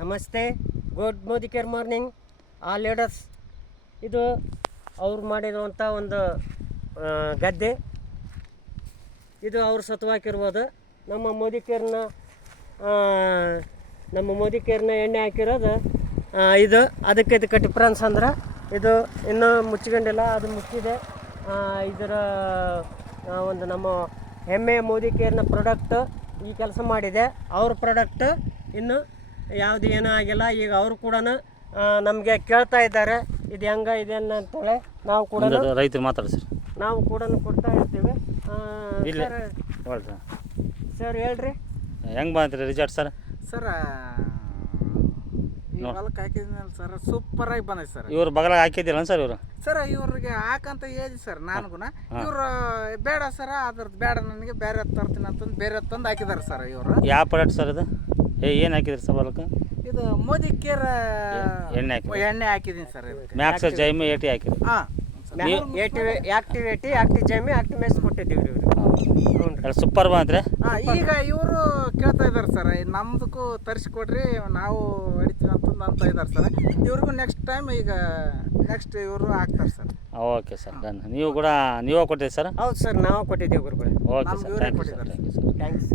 ನಮಸ್ತೆ, good Modi care morning all leaders. ಇದು ಅವ್ರು ಮಾಡಿರುವಂಥ ಒಂದು ಗದ್ದೆ. ಇದು ಅವ್ರು ಸತ್ವಾಕಿರ್ಬೋದು. ನಮ್ಮ ಮೋದಿ ಕೇರ್ನ ಎಣ್ಣೆ ಹಾಕಿರೋದು ಇದು. ಇದಕ್ಕೆ ಡಿಫ್ರೆನ್ಸ್ ಅಂದ್ರೆ ಇದು ಇನ್ನೂ ಮುಚ್ಕೊಂಡಿಲ್ಲ, ಅದು ಮುಚ್ಚಿದೆ. ಇದರ ಒಂದು ನಮ್ಮ ಹೆಮ್ಮೆ ಮೋದಿ ಕೇರ್ನ ಪ್ರಾಡಕ್ಟ್ ಈ ಕೆಲಸ ಮಾಡಿದೆ. ಅವ್ರ ಪ್ರಾಡಕ್ಟ್ ಇನ್ನು ಯಾವುದು ಏನೂ ಆಗಿಲ್ಲ. ಈಗ ಅವರು ಕೂಡ ನಮಗೆ ಕೇಳ್ತಾ ಇದ್ದಾರೆ ಇದು ಹೆಂಗೆ ಇದೆ ಅಂತೇಳಿ. ನಾವು ಕೂಡ ರೈತರು ಮಾತಾಡಿ ನಾವು ಕೂಡ ಕೊಡ್ತಾ ಇರ್ತೀವಿ. ಸರ್ ಹೇಳ್ರಿ, ಹೆಂಗೆ ಬಂತ್ರಿ ರಿಸಲ್ಟ್ ಸರ್? ಸರ್ ಈ ಹೊಲಕ್ಕೆ ಹಾಕಿದ್ನಲ್ಲ ಸರ್, ಸೂಪರಾಗಿ ಬಂದೈತೆ ಸರ್. ಇವ್ರು ಬಗಲಾಗ ಹಾಕಿದ್ದಿಲ್ಲ ಸರ್ ಇವರು? ಸರ್ ಇವ್ರಿಗೆ ಹಾಕಂತ ಹೇಳಿದ್ವಿ ಸರ್ ನನಗೂ. ಇವ್ರು ಬೇಡ ಸರ್, ಅದ್ರದ್ದು ಬೇಡ, ನನಗೆ ಬೇರೆ ತರ್ತೀನಿ ಅಂತಂದು ಬೇರೆ ತಂದು ಹಾಕಿದಾರೆ ಸರ್ ಇವರು. ಯಾವ ಪ್ರಾಡಕ್ಟ್ ಸರ್ ಇದು? ಏನು ಹಾಕಿದ್ರಿ ಸರ್ ಹೊಲಕ್ಕೆ? ಇದು ಮೋದಿ ಕೇರ್ ಎಣ್ಣೆ ಹಾಕಿದ್ದೀನಿ ಸರ್. ಮ್ಯಾಕ್ಸ್ ಜೈಮಿ ಏಟಿ ಹಾಕಿದ್ರಿ? ಹಾಂ, ಆಕ್ಟಿವ್ ಜೈಮಿ ಆಕ್ಟಿವೇಸ್ ಕೊಟ್ಟಿದ್ದೀವಿ ಇವರು. ಸೂಪರ್ ಬಂತ್ರಿ. ಈಗ ಇವರು ಕೇಳ್ತಾ ಇದ್ದಾರೆ ಸರ್, ನಮ್ದಕ್ಕೂ ತರಿಸ್ಕೊಡ್ರಿ, ನಾವು ಹೊಡಿತೀವಿ ಅಂತ ಇದ್ದಾರೆ ಸರ್. ಇವ್ರಿಗೂ ನೆಕ್ಸ್ಟ್ ಟೈಮ್ ಈಗ ನೆಕ್ಸ್ಟ್ ಇವರು ಹಾಕ್ತಾರೆ ಸರ್. Okay sir, done. ನೀವು ಕೂಡ ನೀವೇ ಕೊಟ್ಟಿದ್ದೀರಿ ಸರ್? ಹೌದು ಸರ್, ನಾವು ಕೊಟ್ಟಿದ್ದೀವಿ ಗುರುಗಳು. Okay sir, thank you sir. Thanks.